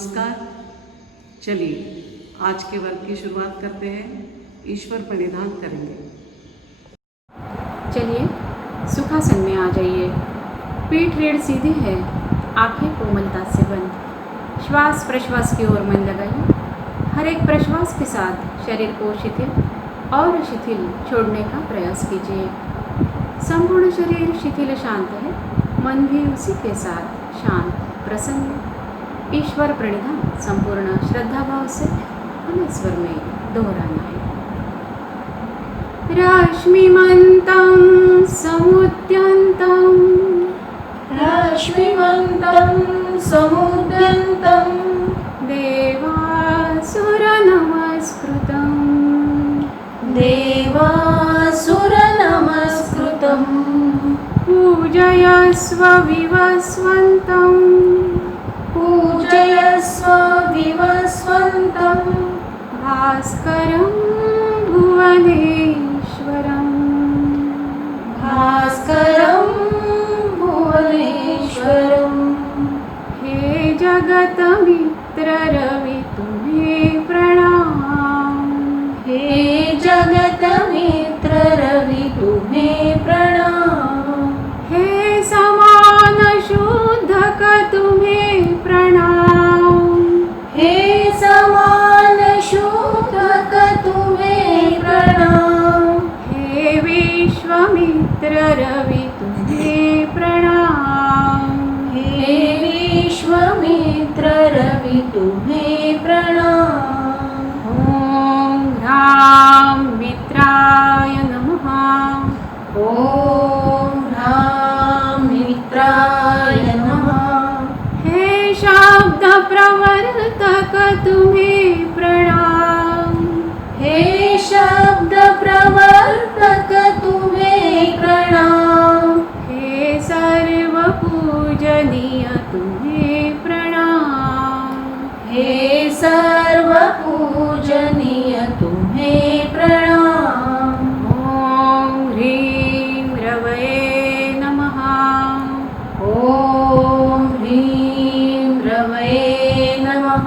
नमस्कार। चलिए आज के वर्ग की शुरुआत करते हैं। ईश्वर परिधान करेंगे। चलिए सुखासन में आ जाइए। पीठ रीढ़ सीधी है, आंखें कोमलता से बंद। श्वास प्रश्वास की ओर मन लगाइए। हर एक प्रश्वास के साथ शरीर को शिथिल और शिथिल छोड़ने का प्रयास कीजिए। संपूर्ण शरीर शिथिल शांत है, मन भी उसी के साथ शांत प्रसन्न। ईश्वर प्रणिधान संपूर्ण श्रद्धा भाव से हमें स्वर में दोहराना है। रश्मिमन्तं समुद्यन्तं रश्मिमन्तं समुद्यन्तं देवासुरनमस्कृतं देवासुरनमस्कृतं पूजयस्व विवस्वन्तं पूजयस्व विवस्वन्तं भास्करं भुवनेश्वरं भास्करं भुवनेश्वरं। हे जगतमित्र रवि तुम्हें प्रणाम। हे जगतमित्र रवि तुम्हें प्रणाम। हे समान शुद्धक तुम्हें प्रणाम। हे समान शुद्धक तुम्हें प्रणाम। हे विश्वमित्र रवि तुम्हें प्रणाम। हे विश्वमित्र रवि तुम्हें प्रणाम। ॐ ह्रां मित्राय नमः। ॐ ह्रां मित्राय नमः। हे शब्द प्रवर्तक तुम्हें प्रणाम। हे शब्द प्रवर्तक तुम्हें प्रणाम। हे सर्व पूजनीय तुम्हें प्रणाम। हे सर्व पूजनीय तुम्हें प्रणाम। ॐ ह्रीं रवये नमः। ॐ ह्रीं रवये नमः।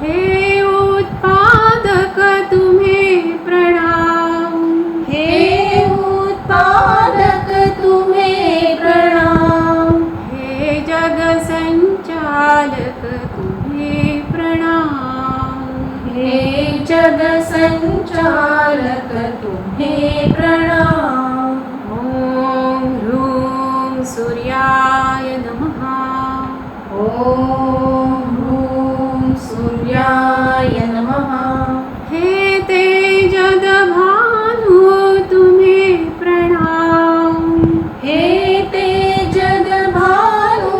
हे उत्पादक तुम्हें प्रणाम। हे उत्पादक तुम्हें प्रणाम। हे जग संचालक तुम्हें प्रणाम। हे जग संचालक तुम्हें प्रणाम। ॐ ह्रूं सूर्याय नमः। ॐ ह्रूं सूर्याय नमः। हे तेजदभानु तुम्हें प्रणाम। हे तेजदभानु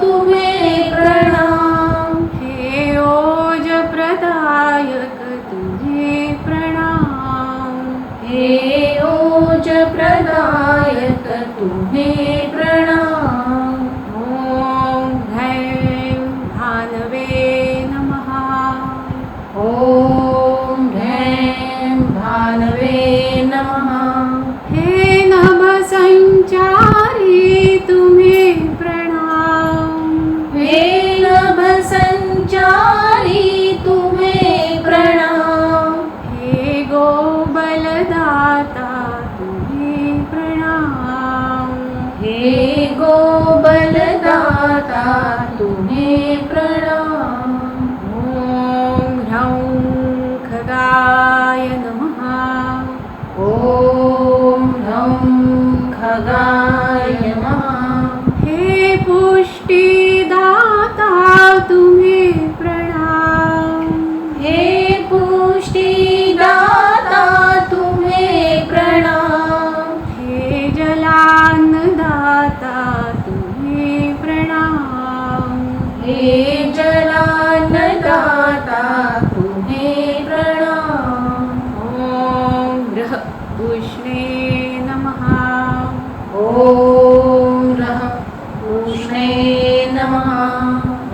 तुम्हें प्रणाम। हे ओज प्रदायक तुम्हें प्रणाम। हे ओज प्रदायक तुम्हें प्रणाम। ॐ ह्रैं भानवे नमः। ॐ ह्रैं भानवे नमः। हे नभसञ्चारी तुम्हें प्रणाम। हे नभसञ्चारी तुम्हें प्रणाम। हे गोबलदाता तुम्हें प्रणाम। हे गोबलदाता तुम्हें प्रणाम। ॐ ह्रौं खगाय नमः। ॐ ह्रौं खगाय नमः। हे पुष्टिदाता तुम्हें प्रणाम। हे पुष्टिदाता तुम्हें प्रणाम। हे जलान्नदाता तुम्हें प्रणाम। हे जलान्नदाता तुम्हें प्रणाम। ॐ ग्रह उष्णे नमः। ॐ ह्रः उष्णे नमः।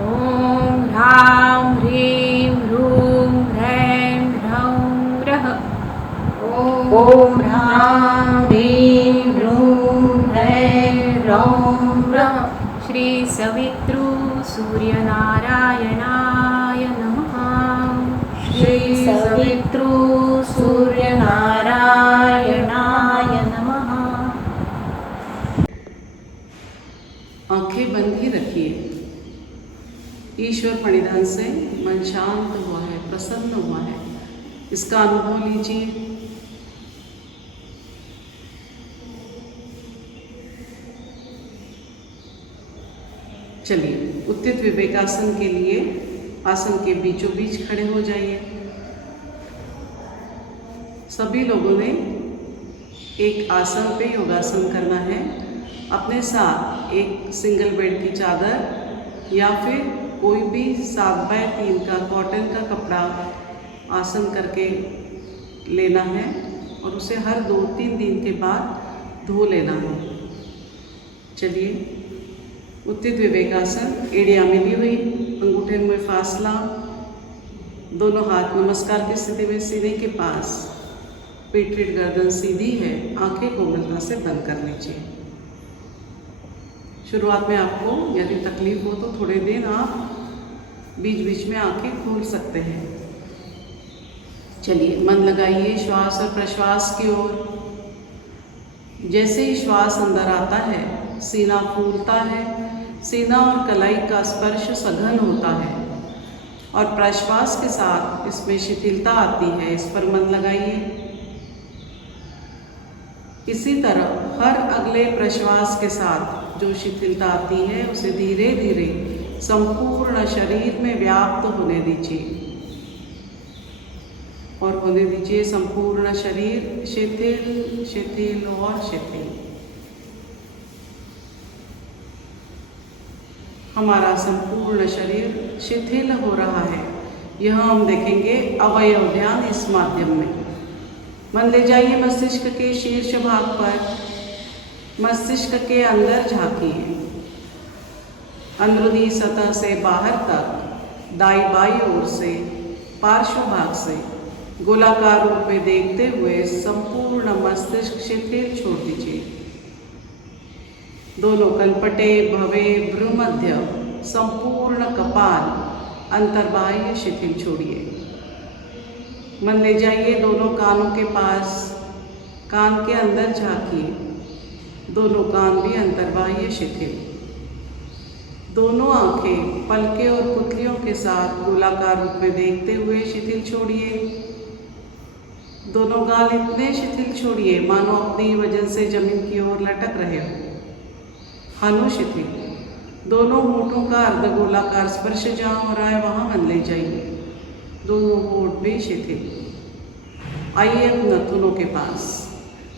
ॐ ह्रां ह्रीं ह्रूं ह्रैं ह्रौं ह्रः। ॐ ह्रां ह्रीं ह्रूं ह्रैं ह्रौं ह्रः। श्री सवितृ सूर्यनारायणा श्री सवितृ सूर्यनारायणाय नमः। आंखें बंद ही रखिए। ईश्वर प्रणिधान से मन शांत हुआ है, प्रसन्न हुआ है, इसका अनुभव लीजिए। चलिए, उत्थित विवेकासन के लिए आसन के बीचों बीच खड़े हो जाइए। सभी लोगों ने एक आसन पे योगासन करना है। अपने साथ एक सिंगल बेड की चादर या फिर कोई भी 7x3 का कॉटन का कपड़ा आसन करके लेना है और उसे हर 2-3 दिन के बाद धो लेना है। चलिए, उत्थित विवेकासन, एड़ियाँ मिली हुई, अंगूठे में फासला, दोनों हाथ नमस्कार की स्थिति में सीने के पास, पीठ गर्दन सीधी है, आंखें कोमलता से बंद कर लीजिए। शुरुआत में आपको यदि तकलीफ हो तो थोड़े दिन आप बीच बीच में आंखें खोल सकते हैं। चलिए, मन लगाइए श्वास और प्रश्वास की ओर। जैसे ही श्वास अंदर आता है, सीना फूलता है, सीना और कलाई का स्पर्श सघन होता है और प्रश्वास के साथ इसमें शिथिलता आती है। इस पर मन लगाइए। इसी तरह हर अगले प्रश्वास के साथ जो शिथिलता आती है उसे धीरे धीरे संपूर्ण शरीर में व्याप्त होने दीजिए और होने दीजिए संपूर्ण शरीर शिथिल शिथिल और शिथिल। हमारा संपूर्ण शरीर शिथिल हो रहा है, यह हम देखेंगे अवयव ध्यान इस माध्यम में। मन ले जाइए मस्तिष्क के शीर्ष भाग पर, मस्तिष्क के अंदर झांकिए, अंदरूनी सतह से बाहर तक, दाई बाई ओर से, पार्श्व भाग से गोलाकार रूप में देखते हुए संपूर्ण मस्तिष्क शिथिल छोड़ दीजिए। दोनों कनपटे, भवे, भ्रूमध्य, संपूर्ण कपाल, अंतर्बाह्य शिथिल छोड़िए। मन ले जाइए दोनों कानों के पास, कान के अंदर झांकिए, दोनों कान भी अंतर्बाह्य शिथिल। दोनों आंखें पलके और पुतलियों के साथ गोलाकार रूप में देखते हुए शिथिल छोड़िए। दोनों गाल इतने शिथिल छोड़िए मानो अपनी वजन से जमीन की ओर लटक रहे हो। हनु शिथिल। दोनों होठों का अर्धगोलाकार स्पर्श जहाँ हो रहा है वहाँ मन ले जाइए, दोनों होठ भी शिथिल। आइए अब नथुनों के पास,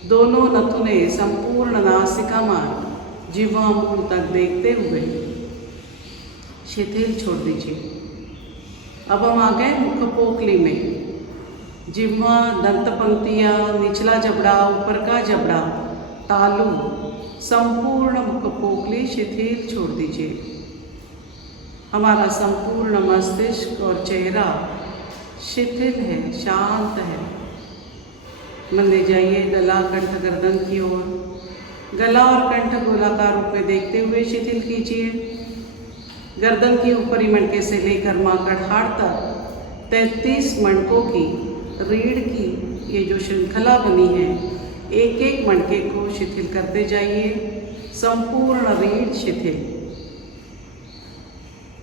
दोनों नथुने संपूर्ण नासिका मार्ग जिह्वा मूल तक देखते हुए शिथिल छोड़ दीजिए। अब हम आ गए मुख पोकली में। जिह्वा, दंत पंक्तियाँ, निचला जबड़ा, ऊपर का जबड़ा, तालू, संपूर्ण मुख पोकली शिथिल छोड़ दीजिए। हमारा संपूर्ण मस्तिष्क और चेहरा शिथिल है, शांत है। मन ले जाइए गला, कंठ, गर्दन की ओर। गला और कंठ गोलाकार रूप में देखते हुए शिथिल कीजिए। गर्दन की ऊपरी मणके से लेकर माकड़हाड़ तक 33 मणकों की रीढ़ की ये जो श्रृंखला बनी है, एक एक मणके को शिथिल करते जाइए। संपूर्ण रीढ़ शिथिल।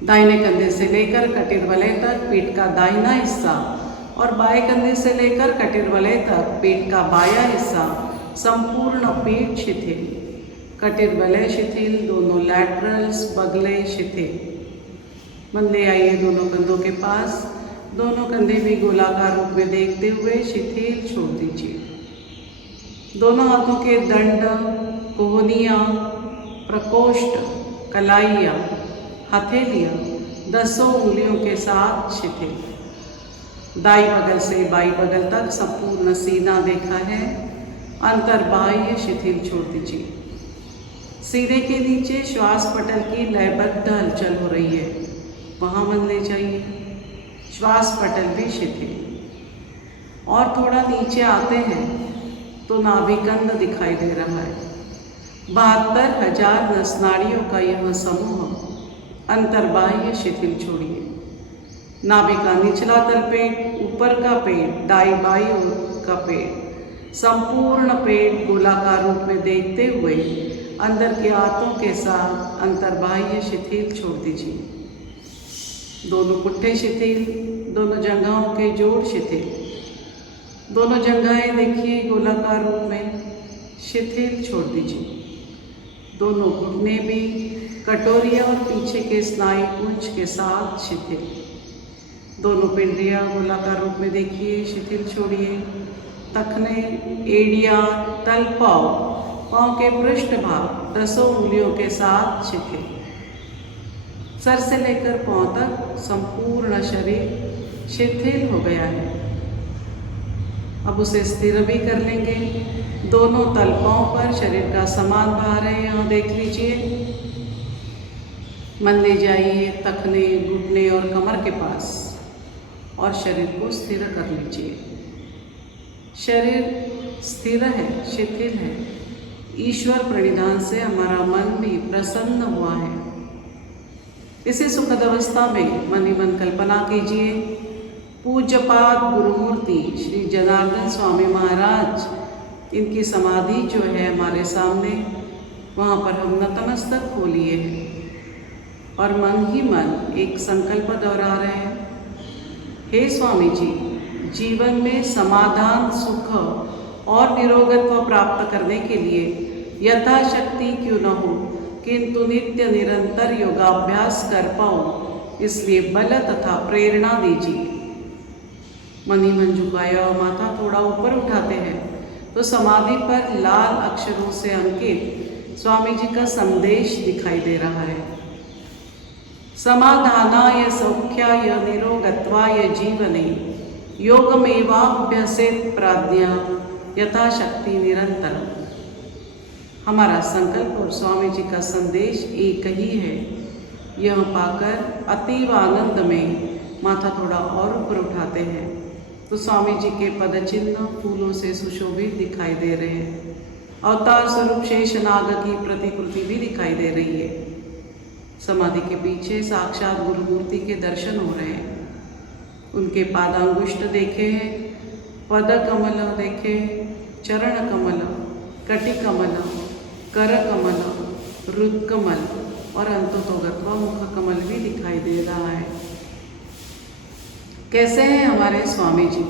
दाहिने कंधे से लेकर कटीर वलय तक पीठ का दाहिना हिस्सा और बाएं कंधे से लेकर कटीर वलय तक पीठ का बायां हिस्सा, संपूर्ण पीठ शिथिल। कटीर वलय शिथिल, दोनों लैटरल्स, बगले शिथिल। मन ले आइए दोनों कंधों के पास, दोनों कंधे भी गोलाकार रूप में देखते हुए शिथिल छोड़ दीजिए। दोनों हाथों के दंड, कोहनियाँ, प्रकोष्ठ, कलाइयाँ, हथेलियाँ 10 उंगलियों के साथ शिथिल। दाई बगल से बाई बगल तक संपूर्ण सीना देखा है, अंतर्बाह्य शिथिल छोड़ दीजिए। सीने के नीचे श्वास पटल की लयबद्ध हलचल हो रही है, वहाँ मन ले जाइए। श्वास पटल भी शिथिल। और थोड़ा नीचे आते हैं तो नाभिकंद दिखाई दे रहा है। 72,000 नसनाड़ियों का यह समूह अंतर्बाह्य शिथिल छोड़िए। नाभि का निचला तलपेट, ऊपर का पेट, दाई बाई ओर का पेट, संपूर्ण पेट गोलाकार रूप में देखते हुए अंदर के आंतों के साथ अंतर्बाह्य शिथिल छोड़ दीजिए। दोनों पुट्ठे शिथिल, दोनों जंघाओं के जोड़ शिथिल, दोनों जंघाएं देखिए गोलाकार रूप में शिथिल छोड़ दीजिए। दोनों घुटने भी कटोरिया और पीछे के स्नायु पुंज के साथ शिथिल। दोनों पिंडियाँ गोलाकार रूप में देखिए शिथिल छोड़िए। तखने, एड़िया, तल पाँव, पाँव के पृष्ठभाग 10 उंगलियों के साथ शिथिल। सर से लेकर पाँव तक संपूर्ण शरीर शिथिल हो गया है। अब उसे स्थिर भी कर लेंगे। दोनों तल पाँव पर शरीर का समान भार है, यहाँ देख लीजिए। मन ले जाइए तखने, घुटने और कमर के पास और शरीर को स्थिर कर लीजिए। शरीर स्थिर है, शिथिल है। ईश्वर प्रणिधान से हमारा मन भी प्रसन्न हुआ है। इसी सुखद अवस्था में मन ही मन कल्पना कीजिए, पूज्यपाद गुरुमूर्ति श्री जनार्दन स्वामी महाराज, इनकी समाधि जो है हमारे सामने, वहाँ पर हम नतमस्तक हो लिए हैं और मन ही मन एक संकल्प दोहरा रहे हैं। हे स्वामी जी, जीवन में समाधान, सुख और निरोगत्व प्राप्त करने के लिए यथाशक्ति क्यों न हो, किंतु नित्य निरंतर योगाभ्यास कर पाऊँ, इसलिए बल तथा प्रेरणा दीजिए। मन ही मन झुकाया, माथा थोड़ा ऊपर उठाते हैं तो समाधि पर लाल अक्षरों से अंकित स्वामी जी का संदेश दिखाई दे रहा है। समाधानाय सौख्याय निरोगत्वाय जीवने योगमेवाभ्यसेत प्राज्ञा यथाशक्ति निरंतर। हमारा संकल्प और स्वामी जी का संदेश एक ही है। यह पाकर अतीव आनंद में माथा थोड़ा और ऊपर उठाते हैं तो स्वामी जी के पद चिन्ह फूलों से सुशोभित दिखाई दे रहे हैं। अवतार स्वरूप शेषनाग की प्रतिकृति भी दिखाई दे रही है। समाधि के पीछे साक्षात गुरुमूर्ति के दर्शन हो रहे हैं। उनके पादांगुष्ठ देखे हैं, पद कमल देखे, चरण कमल, कटि कमल, कर कमल, रुद कमल और अंततोगत्वा मुख कमल भी दिखाई दे रहा है। कैसे हैं हमारे स्वामी जी?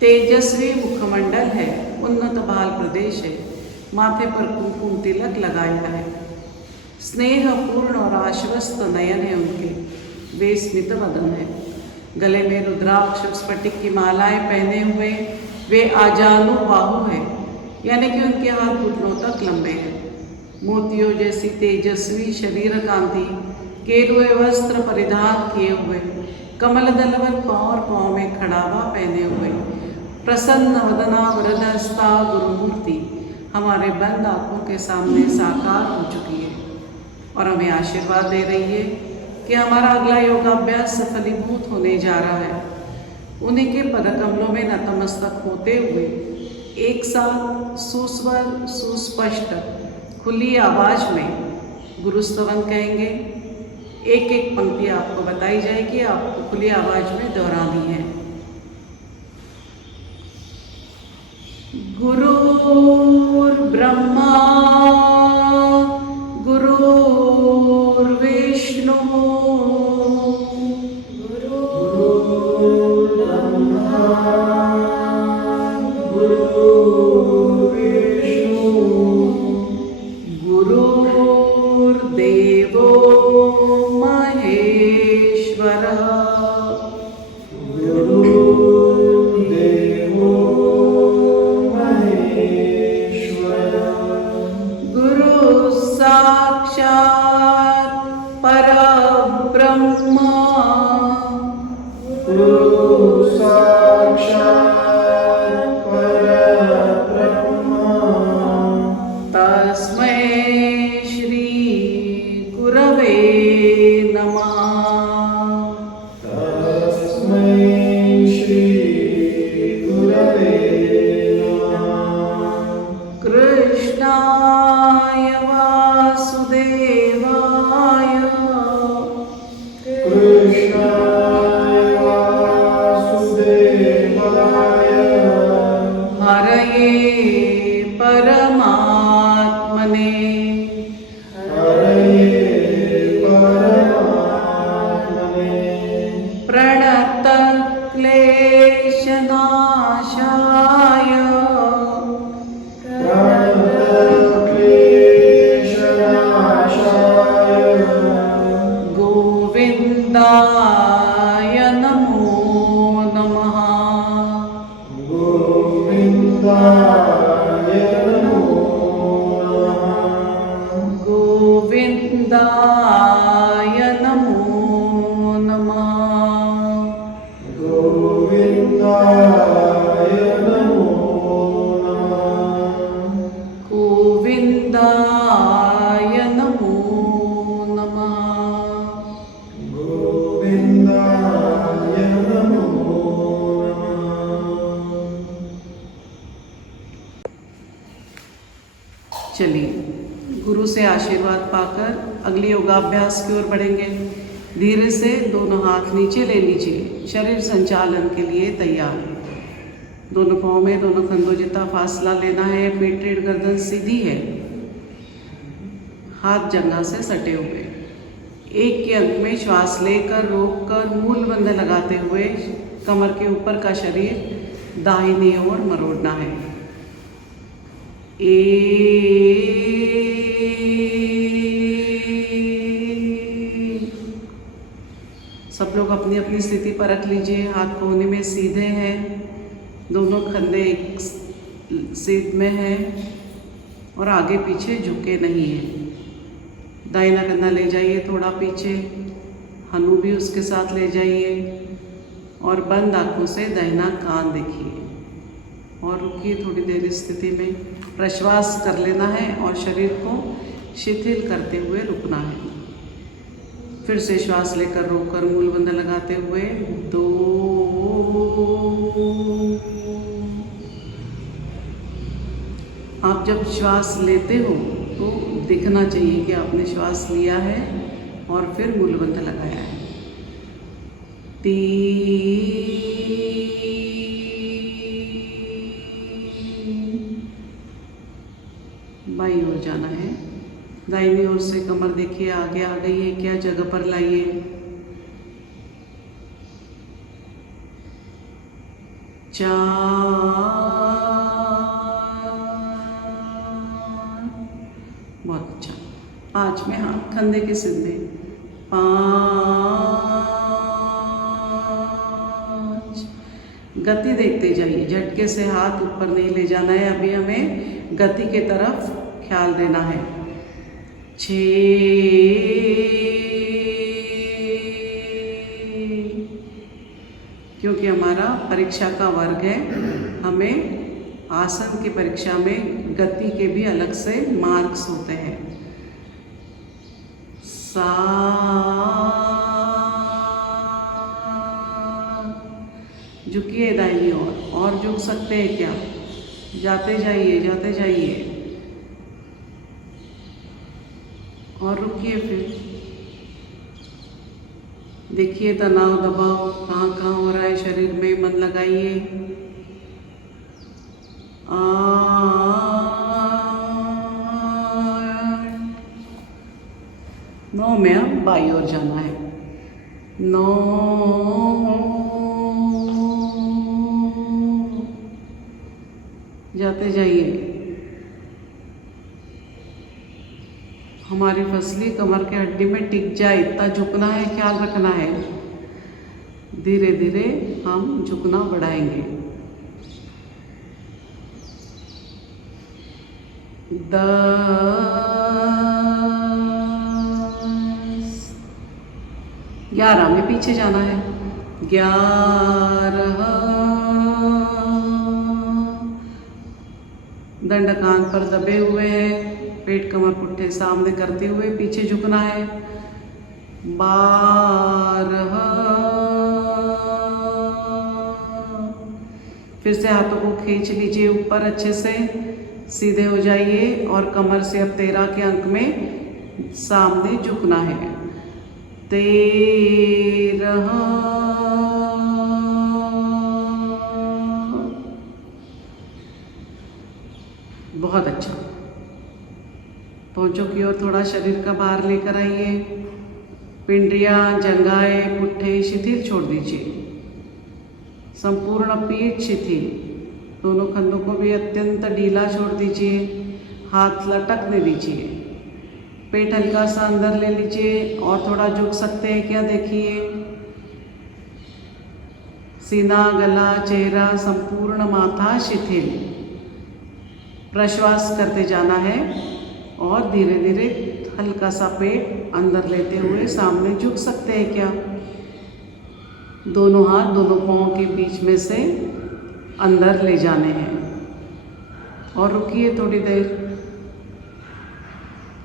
तेजस्वी मुखमंडल है, उन्नत बाल प्रदेश है, माथे पर कुमकुम तिलक लगाया है, स्नेहपूर्ण और आश्वस्त नयन है उनके, वे स्मित वदन है, गले में रुद्राक्ष स्फटिक की मालाएं पहने हुए वे आजानु बाहु है, यानी कि उनके हाथ घुटनों तक लंबे हैं। मोतियों जैसी तेजस्वी शरीर कांति, केरुए वस्त्र परिधान किए हुए, कमल दलवर पाँव में खड़ावा पहने हुए, प्रसन्न वदना वरदहस्ता गुरुमूर्ति हमारे बंद आँखों के सामने साकार हो चुकी है और हमें आशीर्वाद दे रही है कि हमारा अगला योगाभ्यास सफलीभूत होने जा रहा है। उन्हीं के पदकमलों में नतमस्तक होते हुए एक साथ सुस्वर, सुस्पष्ट, खुली आवाज में गुरुस्तवन कहेंगे। एक एक पंक्ति आपको बताई जाएगी, आपको खुली आवाज में दोहरानी है। गुरुर्ब्रह्मा गुरुर्विष्णु गुरुर्देवो महेश्वरः साक्षात् परब्रह्मा तस्मै श्री गुरवे नमः। कृष्णाय वासुदेवाय कृष्णाय वासुदेवाय गोविन्दाय नमो नमः। गोविन्दाय नमो नमः। गोविन्दाय नमो नमः। गोविन्दाय नमो नमः। गोविन्दाय नमो नमः। गोविन्दाय नमो नमः। चलिए, गुरु से आशीर्वाद पाकर अगली योगाभ्यास की ओर बढ़ेंगे। धीरे से दोनों हाथ नीचे ले लीजिए। शरीर संचालन के लिए तैयार। दोनों पाँव में दोनों कंधों जितना फासला लेना है। पीठ रीढ़ गर्दन सीधी है, हाथ जंघा से सटे हुए। एक के अंक में श्वास लेकर रोककर मूल बंध लगाते हुए कमर के ऊपर का शरीर दाहिनी ओर मरोड़ना है। सब लोग अपनी अपनी स्थिति पर रख लीजिए। हाथ कोहनी में सीधे हैं, दोनों कंधे एक सीध में हैं और आगे पीछे झुके नहीं हैं। दाहिना कंधा ले जाइए थोड़ा पीछे, हनु भी उसके साथ ले जाइए और बंद आंखों से दाहिना कान देखिए और रुकिए थोड़ी देर इस स्थिति में। प्रश्वास कर लेना है और शरीर को शिथिल करते हुए रुकना है। फिर से श्वास लेकर रोककर मूल बंध लगाते हुए 2। आप जब श्वास लेते हो तो दिखना चाहिए कि आपने श्वास लिया है और फिर मूल बंध लगाया है। 3। बाईं ओर जाना है। दाहिनी ओर से कमर देखिए आगे आ गई है क्या, जगह पर लाइए। 4। बहुत अच्छा। 5 में हाथ कंधे के सीधे। 5। गति देखते जाइए, झटके से हाथ ऊपर नहीं ले जाना है। अभी हमें गति के तरफ ख्याल देना है। 6। क्योंकि हमारा परीक्षा का वर्ग है, हमें आसन की परीक्षा में गति के भी अलग से मार्क्स होते हैं। 7। झुकिए दाहिनी ओर और झुक सकते हैं क्या, जाते जाइए जाते जाइए और रुकिए। फिर देखिए तनाव दबाव कहाँ कहाँ हो रहा है शरीर में, मन लगाइए। 9 में अब बाईं ओर जाना है। 9। जाते जाइए। हमारी फसली कमर के हड्डी में टिक जाए इतना झुकना है, ख्याल रखना है। धीरे धीरे हम झुकना बढ़ाएंगे। 10। 11 में पीछे जाना है। 11। दंड कान पर दबे हुए हैं, पेट कमर पुट्ठे सामने करते हुए पीछे झुकना है। 12। फिर से हाथों को खींच लीजिए ऊपर, अच्छे से सीधे हो जाइए और कमर से अब 13 के अंक में सामने झुकना है। 13। बहुत अच्छा। पहुंचों की ओर थोड़ा शरीर का भार लेकर आइए। पिंडियाँ, जंघाएं, पुट्ठे शिथिल छोड़ दीजिए। संपूर्ण पीठ शिथिल, दोनों कंधों को भी अत्यंत ढीला छोड़ दीजिए, हाथ लटकने दीजिए, पेट हल्का सा अंदर ले लीजिए और थोड़ा झुक सकते हैं क्या देखिए। सीना, गला, चेहरा, संपूर्ण माथा शिथिल। प्रश्वास करते जाना है और धीरे धीरे हल्का सा पेट अंदर लेते हुए सामने झुक सकते हैं क्या। दोनों हाथ दोनों पाँव के बीच में से अंदर ले जाने हैं और रुकिए थोड़ी देर।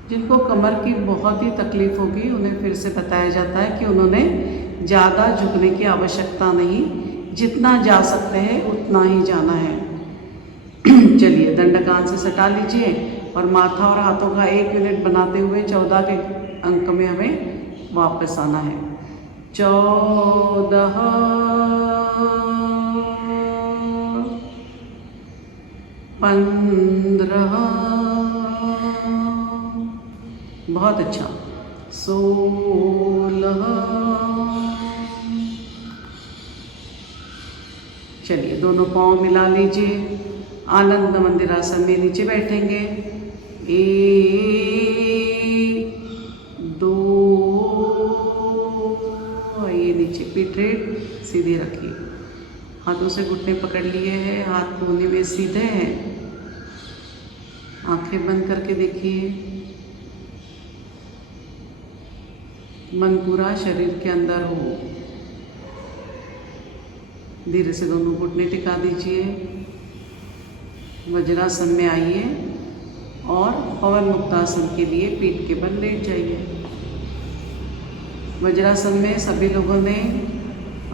जिनको कमर की बहुत ही तकलीफ होगी उन्हें फिर से बताया जाता है कि उन्होंने ज़्यादा झुकने की आवश्यकता नहीं, जितना जा सकते हैं उतना ही जाना है। चलिए दंड कान से सटा लीजिए और माथा और हाथों का 1 यूनिट बनाते हुए 14 के अंक में हमें वापस आना है। 14, 15, बहुत अच्छा, 16। चलिए दोनों पाँव मिला लीजिए, आनंद मंदिरासन में नीचे बैठेंगे। 1, 2, आइए नीचे, पीठ रेट सीधी रखिए, हाथों से घुटने पकड़ लिए हैं, हाथ कोने में सीधे हैं। आंखें बंद करके देखिए, मन पूरा शरीर के अंदर हो। धीरे से दोनों घुटने टिका दीजिए, वज्रासन में आइए और पवन मुक्तासन के लिए पीठ के बल लेट जाइए। वज्रासन में सभी लोगों ने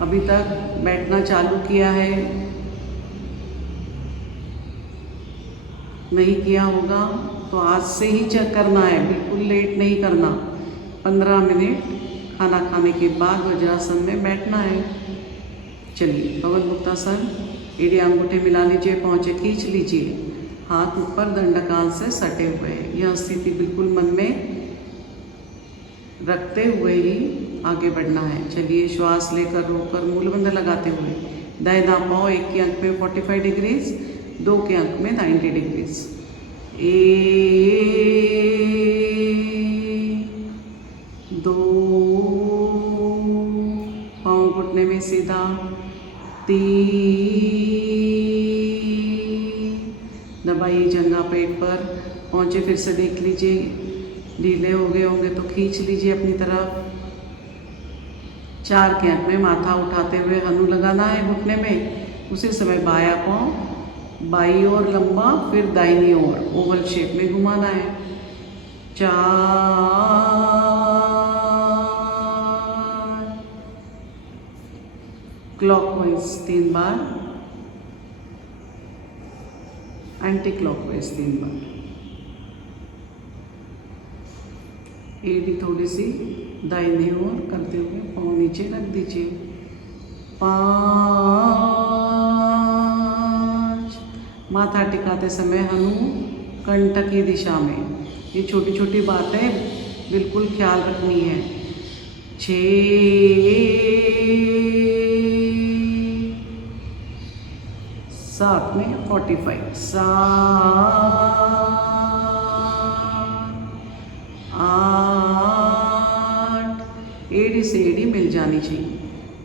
अभी तक बैठना चालू किया है, नहीं किया होगा तो आज से ही चेक करना है, बिल्कुल लेट नहीं करना। 15 मिनट खाना खाने के बाद वज्रासन में बैठना है। चलिए पवन मुक्तासन, एड़ी अंगूठे मिला लीजिए, पहुँचे खींच लीजिए, हाथ ऊपर दंडकान से सटे हुए हैं। यह स्थिति बिल्कुल मन में रखते हुए ही आगे बढ़ना है। चलिए श्वास लेकर रोककर मूलबंध लगाते हुए दाहिना पाँव 1 के अंक में 45 डिग्रीज, 2 के अंक में 90 डिग्रीज। 1, 2, पाँव घुटने में सीधा, 3, दबाइए जंघा पेट पर, पहुँचे फिर से देख लीजिए, ढीले हो गए होंगे तो खींच लीजिए अपनी तरफ। 4 के अंक में माथा उठाते हुए हनु लगाना है घुटने में, उसी समय बायां पाँव बाई ओर लंबा, फिर दाहिनी ओर ओवल शेप में घुमाना है। 4, क्लॉकवाइज 3 बार, एंटी क्लॉकवाइज 3 बार। एड़ी थोड़ी सी दाहिनी ओर करते हुए पाँव नीचे रख दीजिए। 5, माथा टिकाते समय हनु कंठ की दिशा में। ये छोटी छोटी बातें बिल्कुल ख्याल रखनी है। 6, 7 में 45, 7, 8, एड़ी से एड़ी मिल जानी चाहिए।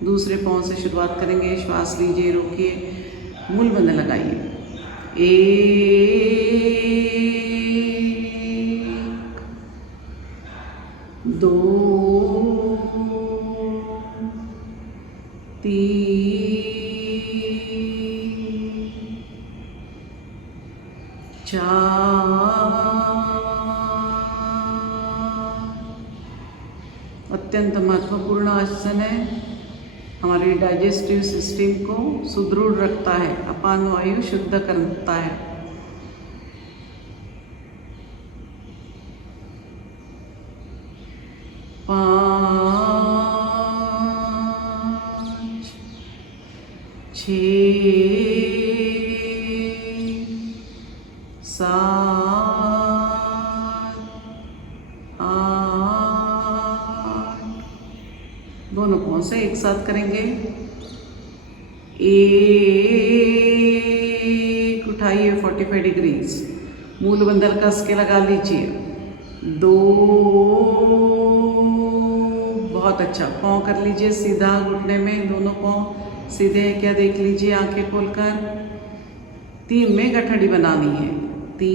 दूसरे पाँव से शुरुआत करेंगे, श्वास लीजिए, रोकिए, मूलबंध लगाइए। 1, 2, 3, 4। अत्यंत महत्वपूर्ण आसन है, हमारे डाइजेस्टिव सिस्टम को सुदृढ़ रखता है, अपान वायु शुद्ध करता है। पाँच, 6, 7, 8, दोनों पाँव से एक साथ करेंगे। एक उठाइए 45 डिग्रीज, मूल बंदर कस के लगा लीजिए। 2, बहुत अच्छा, पाँव कर लीजिए सीधा घुटने में, दोनों पाँव सीधे हैं क्या देख लीजिए आंखें खोलकर। 3 में गठड़ी बनानी है, 3।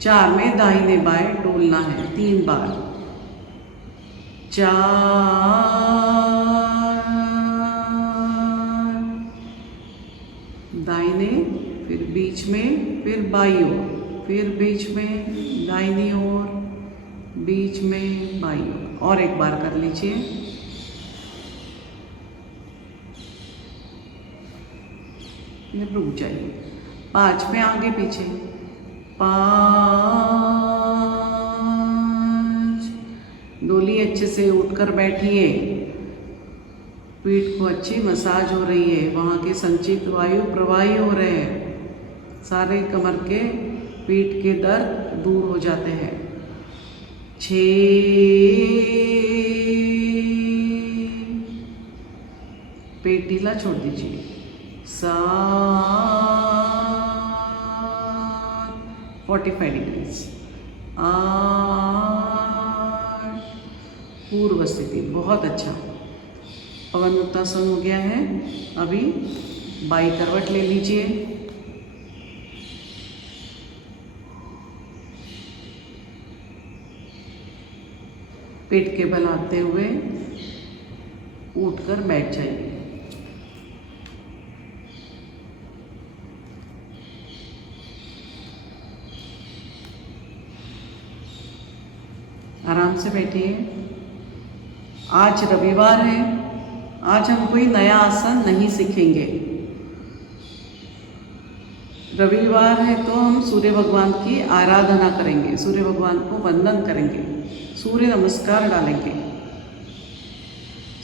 4 में दाहिने बाएं डोलना है 3 बार। 4 दाहिने, फिर बीच में, फिर बाईं ओर, फिर बीच में दाहिनी ओर, बीच में बाईं ओर, और एक बार कर लीजिए। ये रुक जाइए। 5 में आगे पीछे, 5। डोली अच्छे से उठकर बैठिए, पीठ को अच्छी मसाज हो रही है, वहाँ के संचित वायु प्रवाही हो रहे हैं, सारे कमर के पीठ के दर्द दूर हो जाते हैं। 6, पेट ढीला छोड़ दीजिए। 7, 45 डिग्रीज। 8, पूर्व स्थिति, बहुत अच्छा। पवन उत्तासन हो गया है। अभी बाई करवट ले लीजिए। पेट के बल आते हुए उठकर बैठ जाइए। आराम से बैठिए। आज रविवार है, आज हम कोई नया आसन नहीं सीखेंगे। रविवार है तो हम सूर्य भगवान की आराधना करेंगे, सूर्य भगवान को वंदन करेंगे, सूर्य नमस्कार डालेंगे।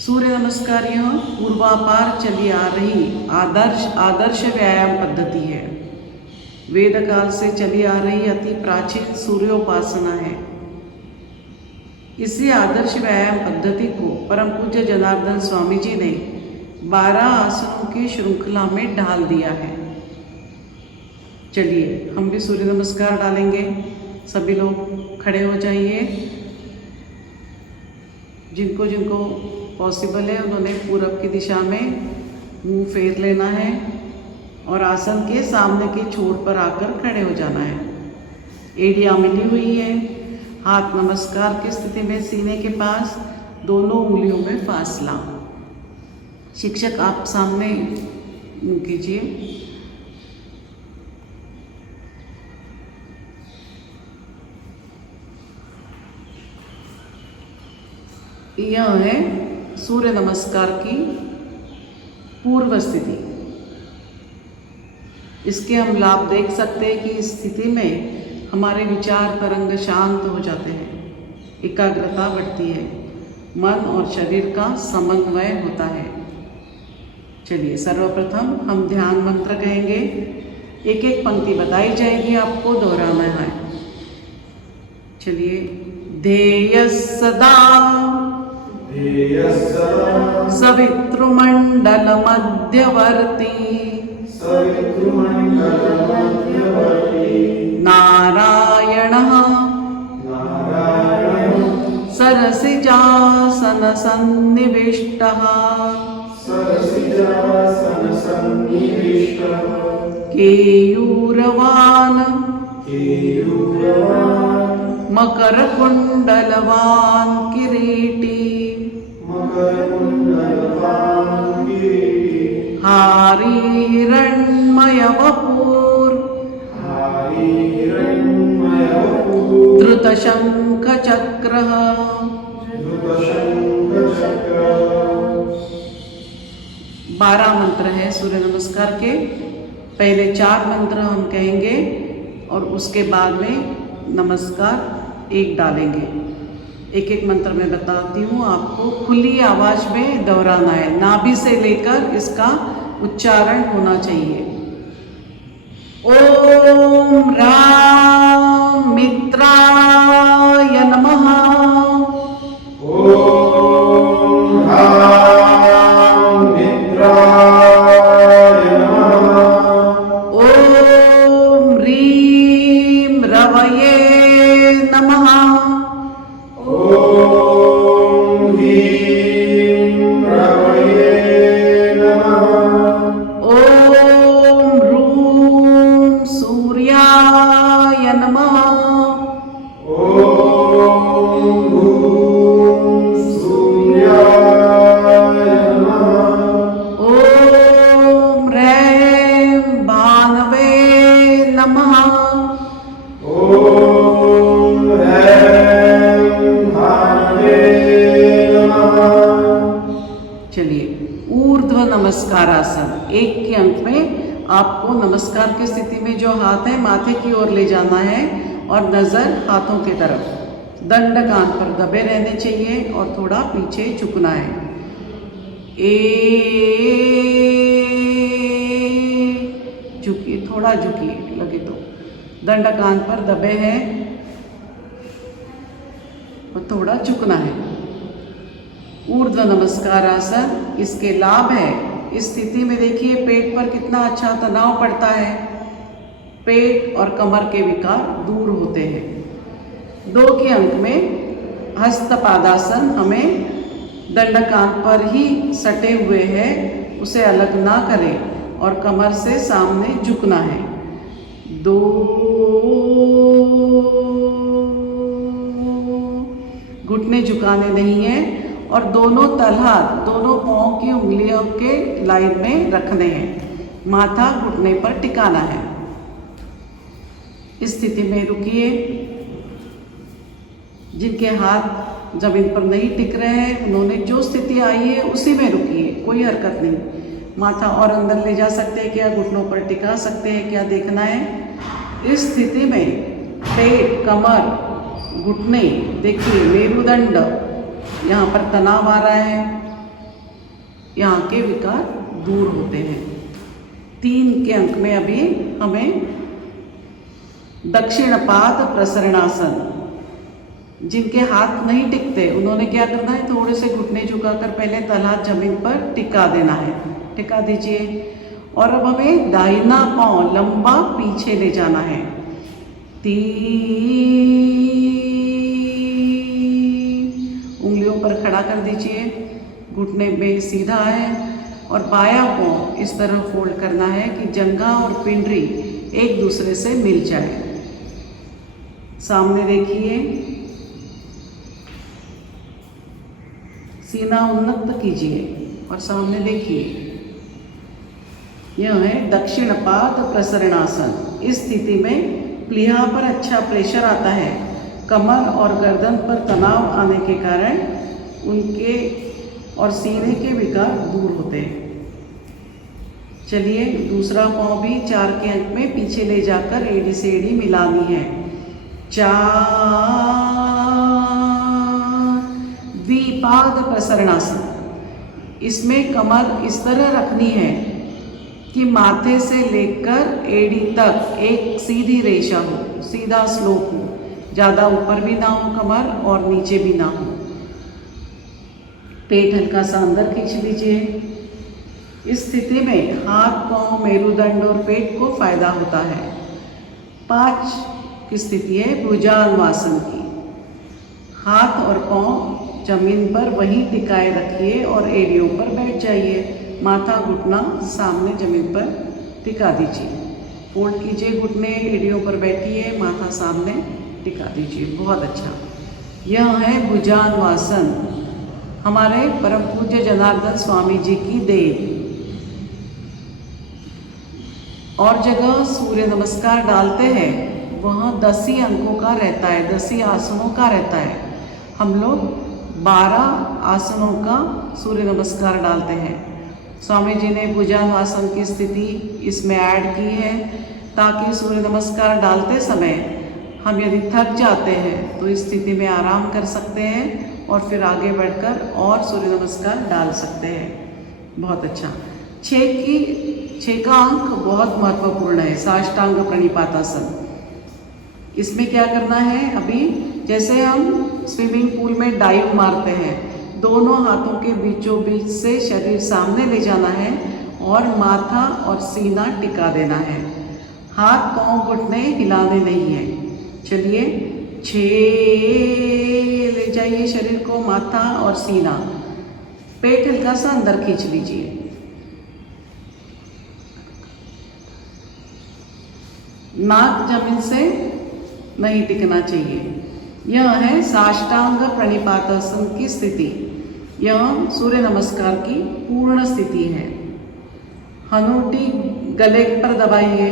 सूर्य नमस्कार यह पूर्वापार चली आ रही आदर्श व्यायाम पद्धति है। वेद काल से चली आ रही अति प्राचीन सूर्योपासना है। इसी आदर्श व्यायाम पद्धति को परम पूज्य जनार्दन स्वामी जी ने 12 आसनों की श्रृंखला में ढाल दिया है। चलिए हम भी सूर्य नमस्कार डालेंगे। सभी लोग खड़े हो जाइए। जिनको जिनको पॉसिबल है उन्होंने पूरब की दिशा में मुंह फेर लेना है और आसन के सामने के छोर पर आकर खड़े हो जाना है। एड़ियाँ मिली हुई है, हाथ नमस्कार की स्थिति में सीने के पास, दोनों उंगलियों में फासला। शिक्षक आप सामने मुंह कीजिए। यह है सूर्य नमस्कार की पूर्व स्थिति। इसके हम लाभ देख सकते हैं कि इस स्थिति में हमारे विचार तरंग शांत हो जाते हैं, एकाग्रता बढ़ती है, मन और शरीर का समन्वय होता है। चलिए सर्वप्रथम हम ध्यान मंत्र कहेंगे। एक एक पंक्ति बताई जाएगी, आपको दोहराना है। चलिए। ध्येय सदा सवितृमंडल मध्यवर्ती नारायणः सरसिजासन सन्निविष्टः केयूरवान् मकरकुण्डलवान् किरीटी हारीरण्मयवपुर् धृतशङ्खचक्रः। 12 मंत्र है सूर्य नमस्कार के। पहले 4 मंत्र हम कहेंगे और उसके बाद में नमस्कार एक डालेंगे। एक एक मंत्र में बताती हूँ, आपको खुली आवाज में दोहराना है, नाभि से लेकर इसका उच्चारण होना चाहिए। ओम राम मित्राय नमः। ओम चलिए, ऊर्ध्व नमस्कारासन। 1 के अंक में आपको नमस्कार की स्थिति में जो हाथ है माथे की ओर ले जाना है और नज़र हाथों की तरफ। दंड कान पर दबे रहने चाहिए और थोड़ा पीछे झुकना है। झुकिए, थोड़ा झुकिए लगे तो। दंड कान पर दबे हैं और थोड़ा झुकना है। ऊर्ध्व नमस्कार आसन, इसके लाभ है। इस स्थिति में देखिए पेट पर कितना अच्छा तनाव पड़ता है। पेट और कमर के विकार दूर होते हैं। 2 के अंक में हस्तपादासन, हमें दंडकान पर ही सटे हुए है, उसे अलग ना करें और कमर से सामने झुकना है। 2 घुटने झुकाने नहीं है और दोनों तलहाथ दोनों पाँव की उंगलियों के लाइन में रखने हैं। माथा घुटने पर टिकाना है। इस स्थिति में रुकिए। जिनके हाथ जमीन पर नहीं टिक रहे हैं उन्होंने जो स्थिति आई है उसी में रुकिए, कोई हरकत नहीं। माथा और अंदर ले जा सकते हैं क्या, घुटनों पर टिका सकते हैं क्या, देखना है। इस स्थिति में पेट, कमर, घुटने, देखिए मेरुदंड, यहाँ पर तनाव आ रहा है, यहाँ के विकार दूर होते हैं। 3 के अंक में अभी हमें दक्षिण पाद प्रसरणासन। जिनके हाथ नहीं टिकते उन्होंने क्या करना है, थोड़े से घुटने झुकाकर पहले तलहाथ जमीन पर टिका देना है। टिका दीजिए और अब हमें दाहिना पांव लंबा पीछे ले जाना है। 3 उंगलियों पर खड़ा कर दीजिए, घुटने में सीधा है और बायां पांव इस तरह फोल्ड करना है कि जंघा और पिंडली एक दूसरे से मिल जाए। सामने देखिए, सीना उन्नत कीजिए और सामने देखिए। यह है दक्षिण पाद प्रसरणासन। इस स्थिति में प्लीहा पर अच्छा प्रेशर आता है। कमर और गर्दन पर तनाव आने के कारण उनके और सीने के विकार दूर होते हैं। चलिए, दूसरा पाँव भी 4 के अंक में पीछे ले जाकर एड़ी से एड़ी मिलानी है। 4 द्विपाद प्रसरणासन। इसमें कमर इस तरह रखनी है कि माथे से लेकर एड़ी तक एक सीधी रेखा हो, सीधा स्लोप हो, ज़्यादा ऊपर भी ना हो कमर और नीचे भी ना हो। पेट हल्का सा अंदर खींच लीजिए। इस स्थिति में हाथ, पाँव, मेरुदंड और पेट को फायदा होता है। 5 की स्थिति है भुजांगासन की। हाथ और पाँव जमीन पर वहीं टिकाए रखिए और एड़ियों पर बैठ जाइए। माथा घुटना सामने जमीन पर टिका दीजिए। फोल्ड कीजिए घुटने, एड़ियों पर बैठिए, माथा सामने टिका दीजिए। बहुत अच्छा। यह है भुजांगासन, हमारे परम पूज्य जनार्दन स्वामी जी की देन। और जगह सूर्य नमस्कार डालते हैं वहाँ 10 ही अंकों का रहता है, 10 ही आसनों का रहता है। हम लोग 12 आसनों का सूर्य नमस्कार डालते हैं। स्वामी जी ने भुजांगासन की स्थिति इसमें ऐड की है ताकि सूर्य नमस्कार डालते समय हम यदि थक जाते हैं तो इस स्थिति में आराम कर सकते हैं और फिर आगे बढ़कर और सूर्य नमस्कार डाल सकते हैं। बहुत अच्छा। 6 का अंक बहुत महत्वपूर्ण है, साष्टांग प्रणिपातासन। इसमें क्या करना है, अभी जैसे हम स्विमिंग पूल में डाइव मारते हैं, दोनों हाथों के बीचों बीच से शरीर सामने ले जाना है और माथा और सीना टिका देना है। हाथ, पाँव, घुटने हिलाने नहीं है। चलिए, 6 ले जाइए शरीर को, माथा और सीना। पेट हल्का सा अंदर खींच लीजिए। नाक जमीन से नहीं टिकना चाहिए। यह है साष्टांग प्रणिपातासन की स्थिति। यह सूर्य नमस्कार की पूर्ण स्थिति है। हनूटी गले पर दबाइए।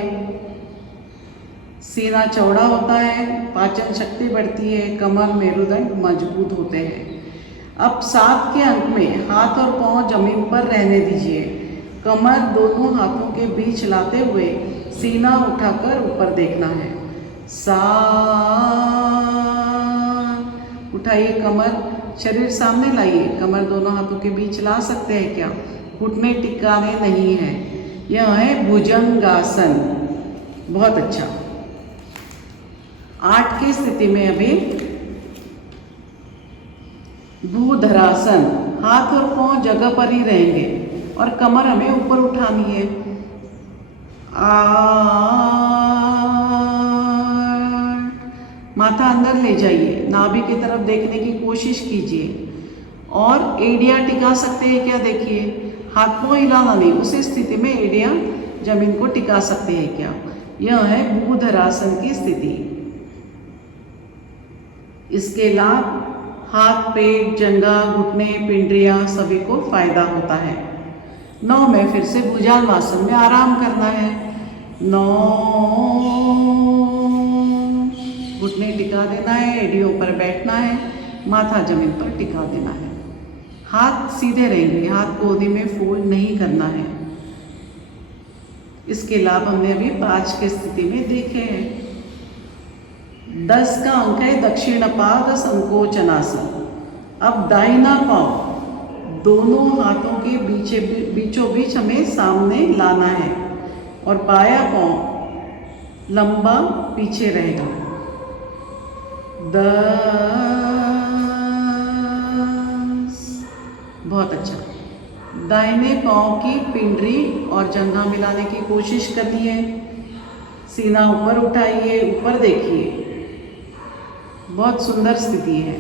सीना चौड़ा होता है, पाचन शक्ति बढ़ती है, कमर, मेरुदंड मजबूत होते हैं। अब 7 के अंक में हाथ और पांव जमीन पर रहने दीजिए। कमर दोनों हाथों के बीच लाते हुए सीना उठाकर ऊपर देखना है। 7 उठाइए कमर, शरीर सामने लाइए। कमर दोनों हाथों के बीच ला सकते हैं क्या? घुटने टिकाने नहीं है। यह है भुजंगासन। बहुत अच्छा। 8 की स्थिति में अभी भूधरासन। हाथ और पांव जगह पर ही रहेंगे और कमर हमें ऊपर उठानी है। माथा अंदर ले जाइए, नाभि की तरफ देखने की कोशिश कीजिए और एड़ियाँ टिका सकते हैं क्या? देखिए, हाथ पांव हिलाना नहीं, उसी स्थिति में एड़ियाँ जमीन को टिका सकते हैं क्या? यह है भूधरासन की स्थिति। इसके लाभ हाथ, पेट, जंघा, घुटने, पिंडरियाँ सभी को फायदा होता है। 9 में फिर से भुजंगासन में आराम करना है। 9 घुटने टिका देना है, एड़ियों पर बैठना है, माथा जमीन पर टिका देना है। हाथ सीधे रहेंगे, हाथ गोदी में फोल्ड नहीं करना है। इसके लाभ हमने अभी 5 की स्थिति में देखे हैं। 10 का अंक है दक्षिण पाद संकोचनासन। अब दाहिना पांव दोनों हाथों के बीचों बीच हमें सामने लाना है और बायां पांव लंबा पीछे रहेगा। 10। बहुत अच्छा। दाहिने पांव की पिंडरी और जंघा मिलाने की कोशिश करनी है। सीना ऊपर उठाइए, ऊपर देखिए। बहुत सुंदर स्थिति है।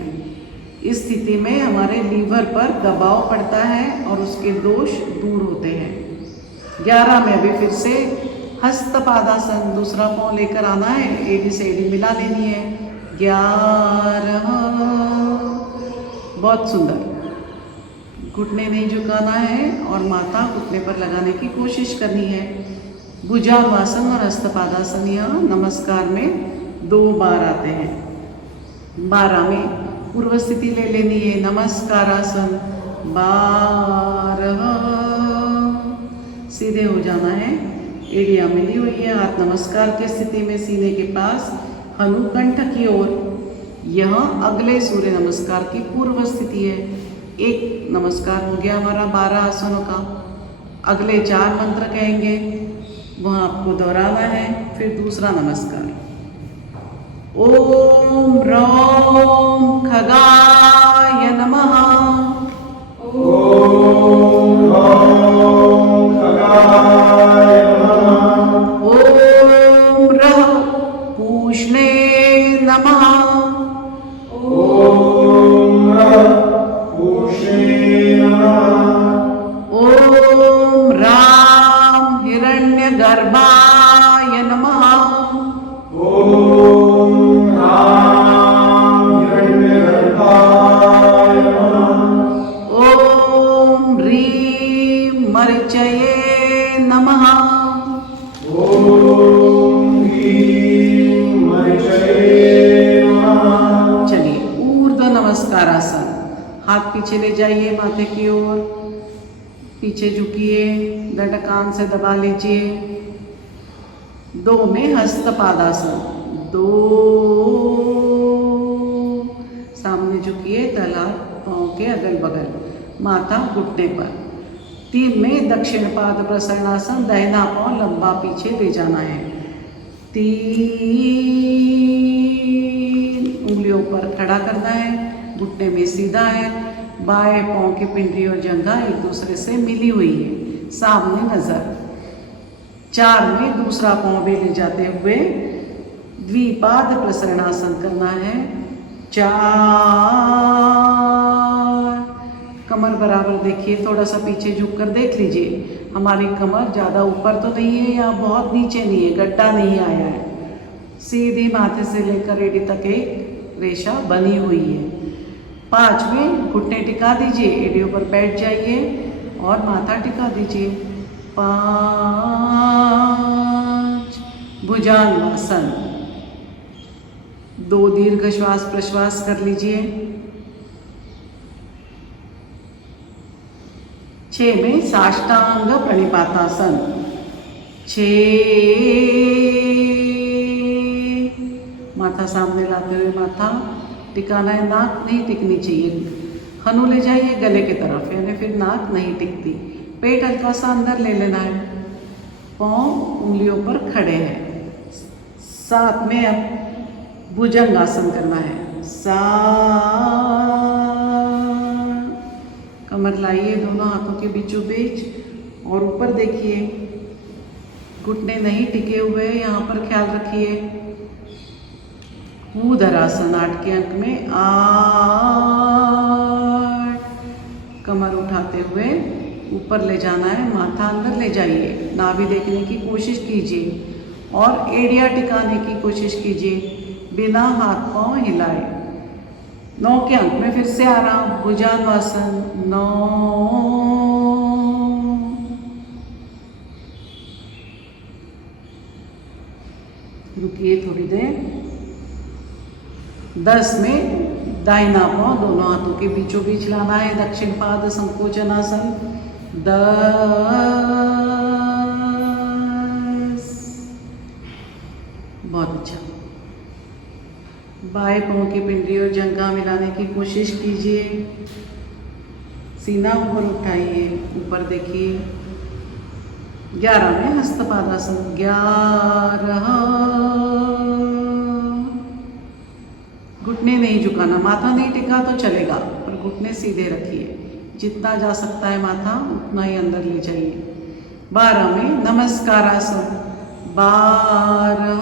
इस स्थिति में हमारे लीवर पर दबाव पड़ता है और उसके दोष दूर होते हैं। 11 में अभी फिर से हस्तपादासन। दूसरा पांव लेकर आना है, एड़ी से एड़ी मिला लेनी है। 11। बहुत सुंदर। घुटने नहीं झुकाना है और माथा घुटने पर लगाने की कोशिश करनी है। भुजंगासन और हस्तपादासन यहाँ नमस्कार में 2 बार आते हैं। 12 में पूर्व स्थिति ले लेनी है, नमस्कारासन। 12। सीधे हो जाना है, एड़ियाँ मिली हुई है, हाथ नमस्कार की स्थिति में सीने के पास, हनुकंठ की ओर। यह अगले सूर्य नमस्कार की पूर्व स्थिति है। एक नमस्कार हो गया हमारा 12 आसनों का। अगले 4 मंत्र कहेंगे, वहाँ आपको दोहराना है। फिर दूसरा नमस्कार। ओम रौम खगाय नमः। ओम रौम खगाय नमः। ओम रः पूष्णे नमः। ओम रः पूष्णे नमः। ओम राम हिरण्यगर्भाय नमः। ओम राम हिरण्यगर्भाय नमः। ओम ह्रीं मरीचये नमः। ओम ह्रीं मरीचये नमः। चलिए, ऊर्ध्व नमस्कारासन। हाथ पीछे ले जाइए, माथे की ओर पीछे झुकिए, दंड कान से दबा लीजिए। 2 में हस्तपादासन। 2 सामने झुकिए, तला पाँव के अगल बगल, माथा घुटने पर। 3 में दक्षिण पाद प्रसरणासन। दाहिना पाँव लंबा पीछे ले जाना है। 3 उंगलियों पर खड़ा करना है, घुटने में सीधा है, बाएं पाँव की पिंडली और जंघा एक दूसरे से मिली हुई है, सामने नजर। 4 में दूसरा पाँव भी ले जाते हुए द्विपाद प्रसरणासन करना है। 4। कमर बराबर देखिए, थोड़ा सा पीछे झुक कर देख लीजिए। हमारी कमर ज़्यादा ऊपर तो नहीं है या बहुत नीचे नहीं है, गड्ढा नहीं आया है। सीधी माथे से लेकर एड़ी तक एक रेशा बनी हुई है। 5 में घुटने टिका दीजिए, एड़ियों पर बैठ जाइए और माथा टिका दीजिए। 5 भुजंगासन। 2 दीर्घ श्वास प्रश्वास कर लीजिए। 6 में साष्टांग प्रणिपातासन। 6 माथा सामने लाते हुए माथा टिकाना है, नाक नहीं टिकनी चाहिए। हनु ले जाइए गले की तरफ, यानी फिर नाक नहीं टिकती। पेट हल्का सा अंदर ले लेना है, पाँव उंगलियों पर खड़े हैं। साथ में अब भुजंग आसन करना है। कमर लाइए दोनों हाथों के बीचों बीच और ऊपर देखिए, घुटने नहीं टिके हुए, यहाँ पर ख्याल रखिए। ऊर्ध्वाधरासन 8 के अंक में 8, कमर उठाते हुए ऊपर ले जाना है, माथा अंदर ले जाइए, नाभि देखने की कोशिश कीजिए और एड़िया टिकाने की कोशिश कीजिए बिना हाथ पांव हिलाए। 9 के अंक में फिर से आराम, भुजंगासन 9। रुकिए थोड़ी देर। 10 में दाहिना पांव दोनों हाथों के बीचों बीच लाना है, दक्षिण पाद संकोचनासन 10। बहुत अच्छा। बाएं पांव की पिंडी और जंघा मिलाने की कोशिश कीजिए। सीना ऊपर उठाइए, ऊपर देखिए। 11 में हस्तपादासन 11। घुटने नहीं झुकाना, माथा नहीं टिका तो चलेगा पर घुटने सीधे रखिए। जितना जा सकता है माथा उतना ही अंदर ले जाइए। 12 में नमस्कारासन 12।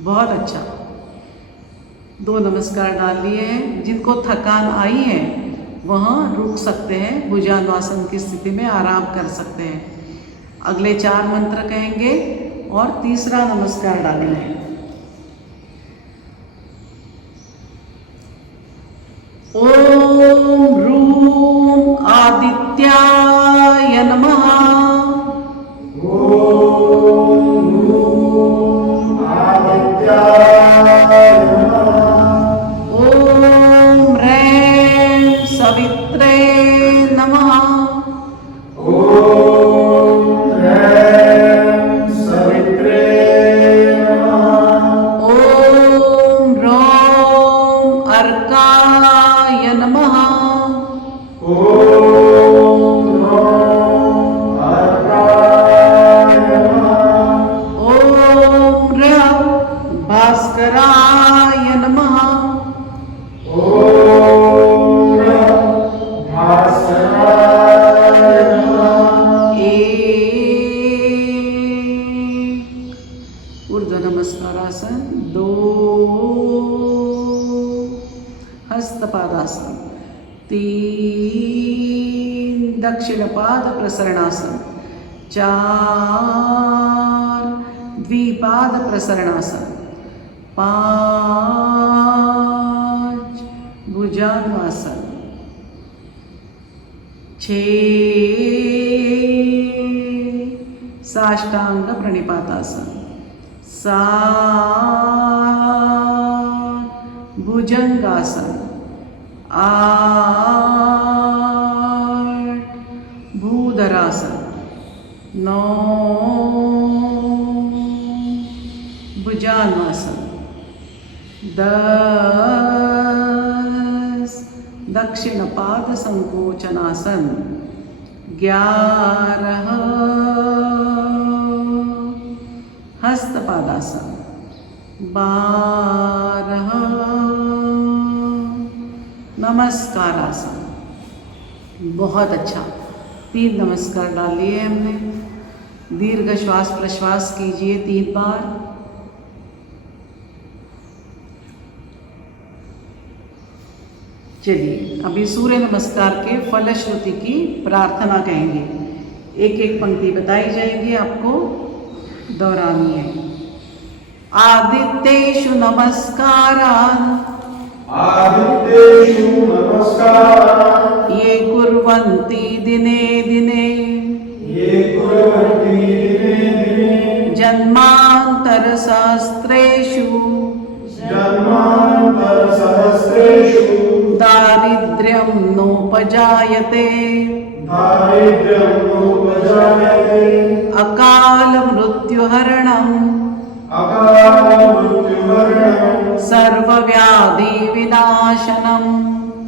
बहुत अच्छा। 2 नमस्कार डाल लिए हैं। जिनको थकान आई है वहाँ रुक सकते हैं, भुजंगासन की स्थिति में आराम कर सकते हैं। अगले 4 मंत्र कहेंगे और तीसरा नमस्कार डालना है। ओम रूम आदित्याय नमः। ओम रैं सवित्रे नमः। ओम रौं अर्काय नमः। ओम रं भास्कराय नमः। ऊर्ध्व नमस्कारासन 2। हस्तपादासन 3। दक्षिण पाद प्रसरणासन 4। द्विपाद प्रसरणासन 5। भुजंगासन 6। साष्टांग प्रणिपातासन 7। भुजंगासन 8। भूधरासन 9। भुजंगासन 10। दक्षिण पाद संकोचनासन 11। हस्तपादासन 12। नमस्कारासन। बहुत अच्छा। 3 नमस्कार डाल लिए हमने। दीर्घ श्वास प्रश्वास कीजिए 3 बार। चलिए अभी सूर्य नमस्कार के फलश्रुति की प्रार्थना कहेंगे। एक एक पंक्ति बताई जाएगी, आपको दोहरानी है। आदित्येषु नमस्कारान् आदित्येषु नमस्कारान् ये कुर्वन्ति दिने दिने ये कुर्वन्ति दिने दिने जन्मान्तरसहस्रेषु जन्मान्तरसहस्रेषु दारिद्र्य दारिद्र्यं नोपजायते दारिद्र्यं नोपजायते अकालमृत्युहरणम् अकालमृत्युहरणं सर्वव्याधिविनाशनम्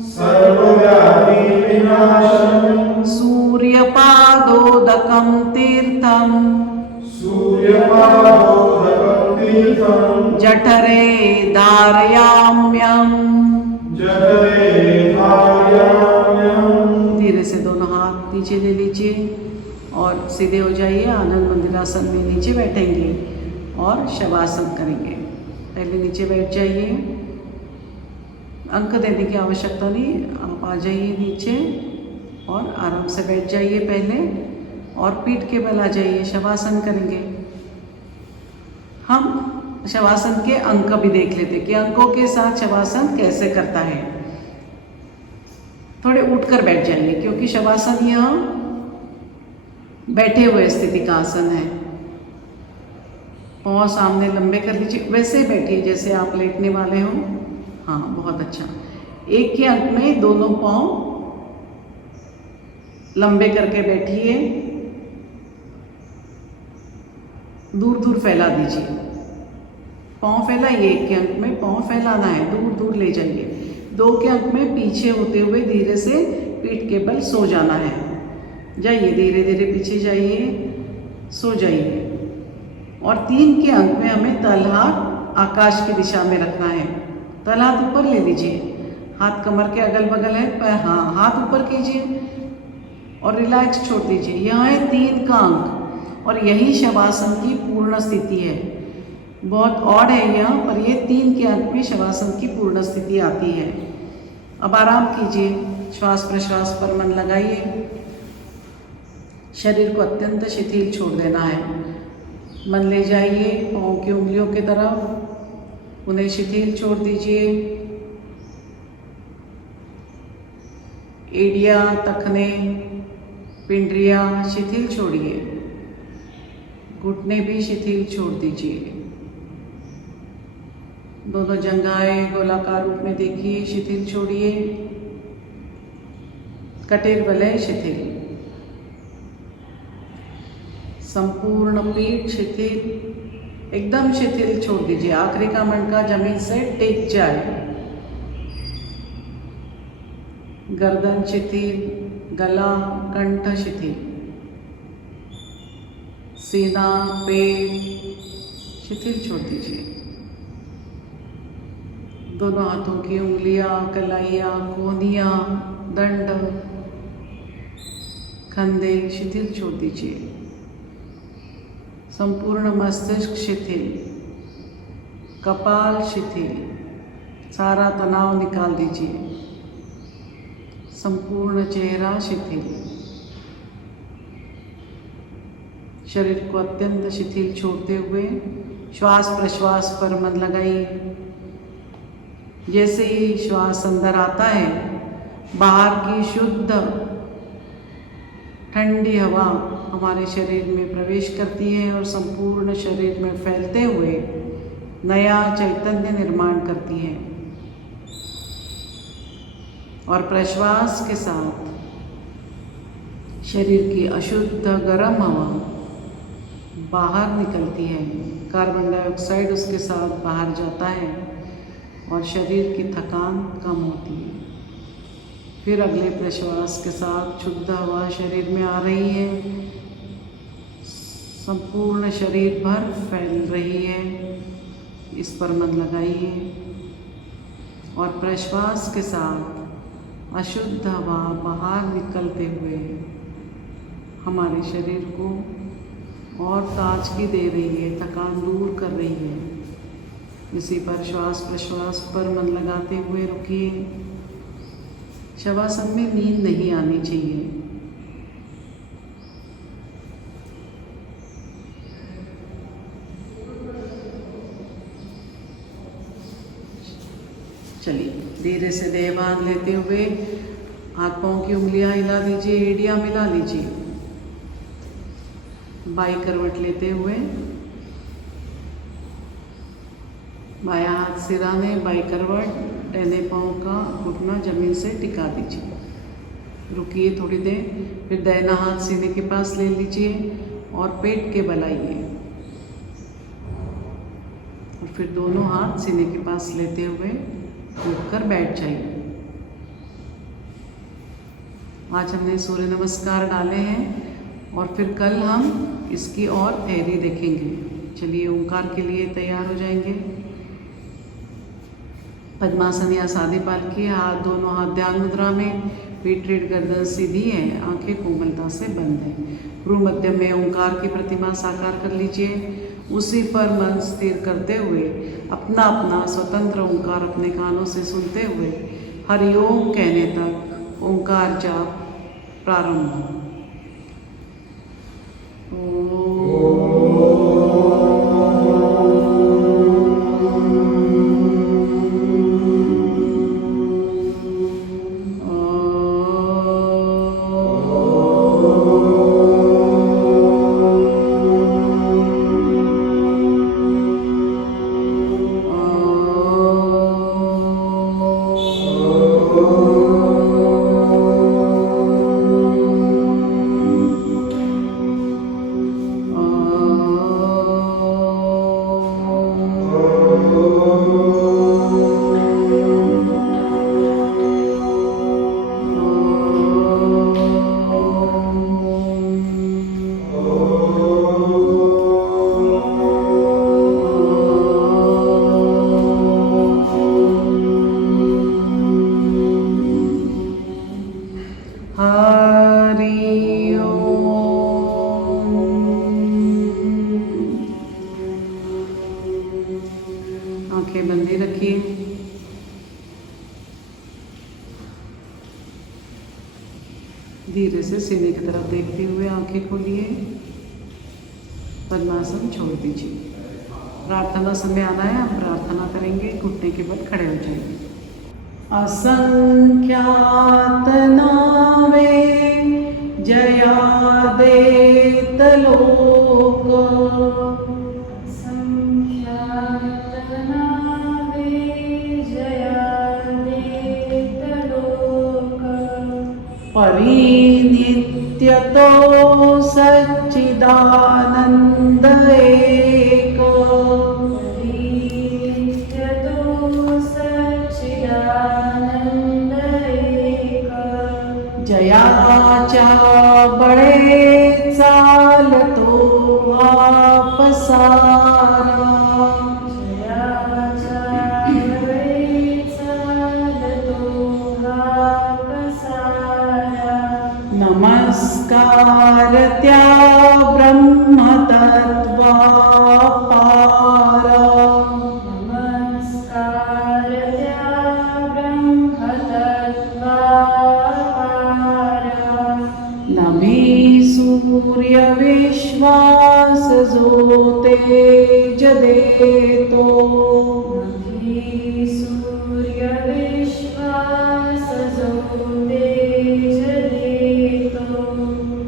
सर्वव्याधिविनाशनं सूर्यपादोदकं तीर्थम् सूर्यपादोदकं तीर्थं जठरे धारयाम्यम्। जठरे धारयाम्यहम्। धीरे से दोनों हाथ नीचे ले लीजिए और सीधे हो जाइए। आनंद मंदिरासन में नीचे बैठेंगे और शवासन करेंगे। पहले नीचे बैठ जाइए, अंक देने की आवश्यकता नहीं, आप आ जाइए नीचे और आराम से बैठ जाइए पहले और पीठ के बल आ जाइए। शवासन करेंगे। हम शवासन के अंक भी देख लेते कि अंकों के साथ शवासन कैसे करता है। थोड़े उठकर बैठ जाइए क्योंकि शवासन यह बैठे हुए स्थिति का आसन है। पाँव सामने लंबे कर लीजिए, वैसे ही बैठिए जैसे आप लेटने वाले हो। हाँ, बहुत अच्छा। एक के अंक में दोनों पाँव लंबे करके बैठिए, दूर दूर फैला दीजिए। पाँव फैलाइए, एक के अंक में पाँव फैलाना है, दूर दूर ले जाइए। दो के अंक में पीछे होते हुए धीरे से पीठ के बल सो जाना है। जाइए, धीरे धीरे पीछे जाइए, सो जाइए। और तीन के अंक में हमें तलहाथ आकाश की दिशा में रखना है। तलहाथ ऊपर ले लीजिए, हाथ कमर के अगल बगल है, पर हाँ, हाथ ऊपर कीजिए और रिलैक्स छोड़ दीजिए। यह है 3 का अंक और यही शवासन की पूर्ण स्थिति है। बहुत ऑड है यह, पर ये 3 के अंक में शवासन की पूर्ण स्थिति आती है। अब आराम कीजिए, श्वास प्रश्वास पर मन लगाइए। शरीर को अत्यंत शिथिल छोड़ देना है। मन ले जाइए पाँव की उंगलियों की तरफ, उन्हें शिथिल छोड़ दीजिए। एड़िया, तखने, पिंडरिया शिथिल छोड़िए। घुटने भी शिथिल छोड़ दीजिए। दोनों जंघाएं गोलाकार रूप में देखिए, शिथिल छोड़िए। कटेर वलय शिथिल। संपूर्ण पीठ शिथिल, एकदम शिथिल छोड़ दीजिए। आखिरी का मणका जमीन से टेक जाए। गर्दन शिथिल, गला कंठ शिथिल, सीना पेट शिथिल छोड़ दीजिए। दोनों हाथों की उंगलियां, कलाइयां, कोहनियां, दंड, कंधे शिथिल छोड़ दीजिए। संपूर्ण मस्तिष्क शिथिल, कपाल शिथिल, सारा तनाव निकाल दीजिए। संपूर्ण चेहरा शिथिल। शरीर को अत्यंत शिथिल छोड़ते हुए श्वास प्रश्वास पर मन लगाइए। जैसे ही श्वास अंदर आता है, बाहर की शुद्ध ठंडी हवा हमारे शरीर में प्रवेश करती है और संपूर्ण शरीर में फैलते हुए नया चैतन्य निर्माण करती है। और प्रश्वास के साथ शरीर की अशुद्ध गर्म हवा बाहर निकलती है। कार्बन डाइऑक्साइड उसके साथ बाहर जाता है और शरीर की थकान कम होती है। फिर अगले प्रश्वास के साथ शुद्ध हवा शरीर में आ रही है, संपूर्ण शरीर भर फैल रही है। इस पर मन लगाइए और प्रश्वास के साथ अशुद्ध हवा बाहर निकलते हुए हमारे शरीर को और ताजगी दे रही है, थकान दूर कर रही है। इसी पर श्वास प्रश्वास पर मन लगाते हुए रुकिए। शवासन में नींद नहीं आनी चाहिए। चलिए, धीरे से देह बांध लेते हुए हाथ पांव की उंगलियां हिला दीजिए, एड़ियां मिला लीजिए। बाई करवट लेते हुए बायां हाथ सिराने, बाई करवट, डहने पाँव का घुटना जमीन से टिका दीजिए। रुकिए थोड़ी देर, फिर दाहिना हाथ सीने के पास ले लीजिए और पेट के बल आइए और फिर दोनों हाथ सीने के पास लेते हुए उठकर बैठ जाइए। आज हमने सूर्य नमस्कार डाले हैं और फिर कल हम इसकी और तैयारी देखेंगे। चलिए ओंकार के लिए तैयार हो जाएंगे। पद्मासन या सादे पालकी, हाथ दोनों हाथ ध्यान मुद्रा में, पीठ रीढ़ गर्दन सीधी है, आंखें कोमलता से बंद है। भ्रू मध्य में ओंकार की प्रतिमा साकार कर लीजिए। उसी पर मन स्थिर करते हुए अपना अपना स्वतंत्र ओंकार अपने कानों से सुनते हुए हरिओम कहने तक ओंकार जाप प्रारंभ। आंखें बंदी रखिए। धीरे से सीने की तरफ देखते हुए आंखें खोलिए। पद्मासन छोड़ दीजिए। प्रार्थना समय आना है, हम प्रार्थना करेंगे। घुटने के बल खड़े हो जाइए। असंख्यात नावे जयादेत लोक, परिनित्यतो सच्चिदानंद एक, जयाच्या बळे चालतो आपसारा, नमस्कार त्या ब्रह्मतत्वापारा, नभी सूर्य विश्वास जो तेज देतो,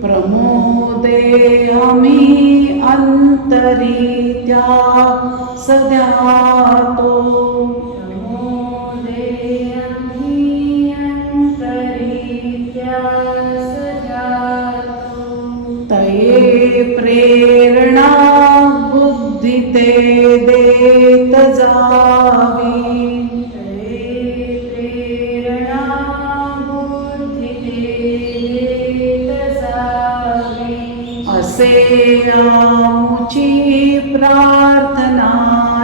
प्रमोदे आम्ही अंतरित्या सध्यातो, तये प्रेरणा बुद्धि ते देत जावी, असे आमुची प्रार्थना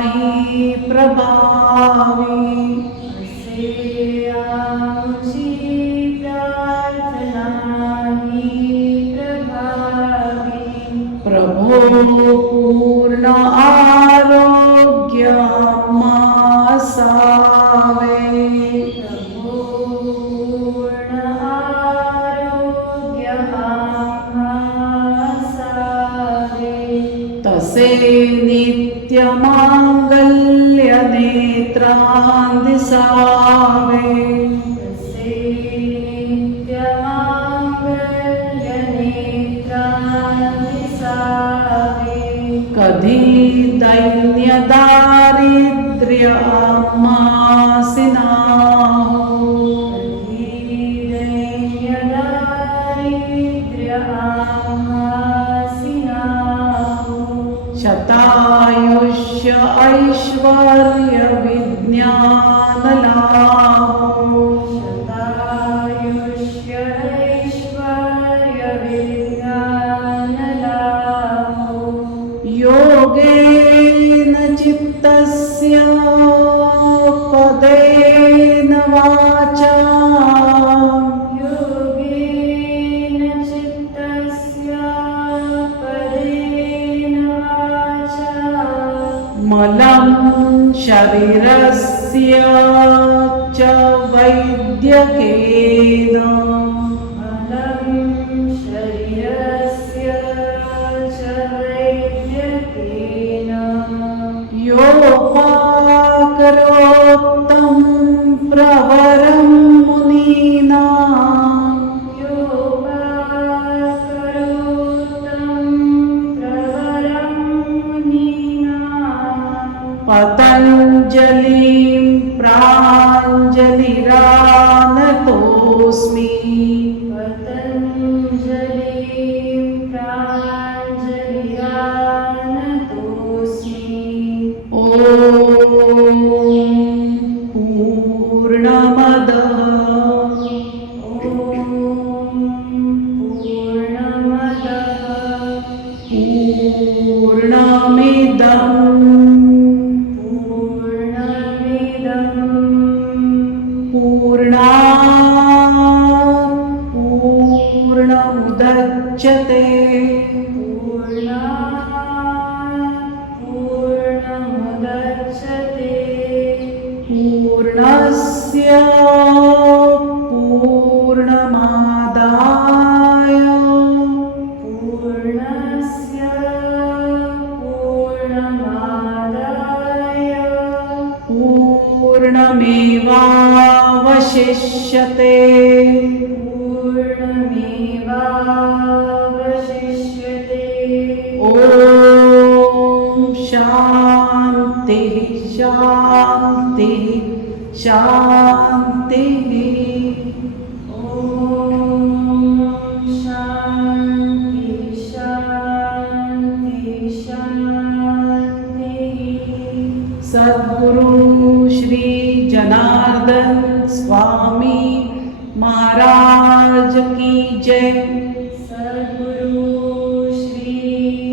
ही प्रभावी, प्रभो पूर्ण आरोग्य मासावे, तसे नित्य मांगल्य नेत्रां दिसावे, कधी दैन्य दारिद्र्य आम्हास नावे, आहासिनाहो शतायुष्य ऐश्वर्य विज्ञान लाभो शतायुष्य ऐश्वर्य विज्ञानलाभो योगेन चित्तस्य पदेन वाचा योगेन चित्तस्य पदेन वाचा मलं शरीरस्य च वैद्यकेन मलं शरीरस्य च वैद्यकेन योपाकरोत्तं प्रवरं मुनीनां योगाकरोत्तं प्रवरं मुनीनां पतञ्जलिं प्राञ्जलिरानतोऽस्मि पतञ्जलिं प्राञ्जलिरानतोऽस्मि ॐ पूर्णमदः पूर्णमिदं पूर्णात् पूर्णमुदच्यते पूर्णस्य पूर्णमादाय पूर्णमेवावशिष्यते ॐ शान्तिः शान्तिः शान्तिः सद्गुरु श्री जनार्दन स्वामी महाराज की जय। सद्गुरु श्री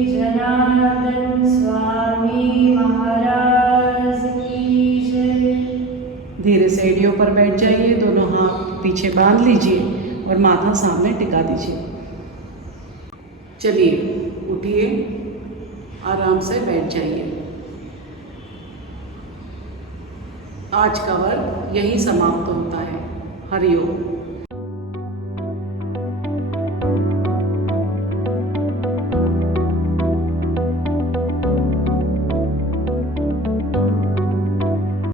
जनार्दन स्वामी महाराज की जय। धीरे से एडियो पर बैठ जाइए, दोनों हाथ पीछे बांध लीजिए और माथा सामने टिका दीजिए। चलिए उठिए, आराम से बैठ जाइए। आज का वर्ग यही समाप्त होता है। हरिओम।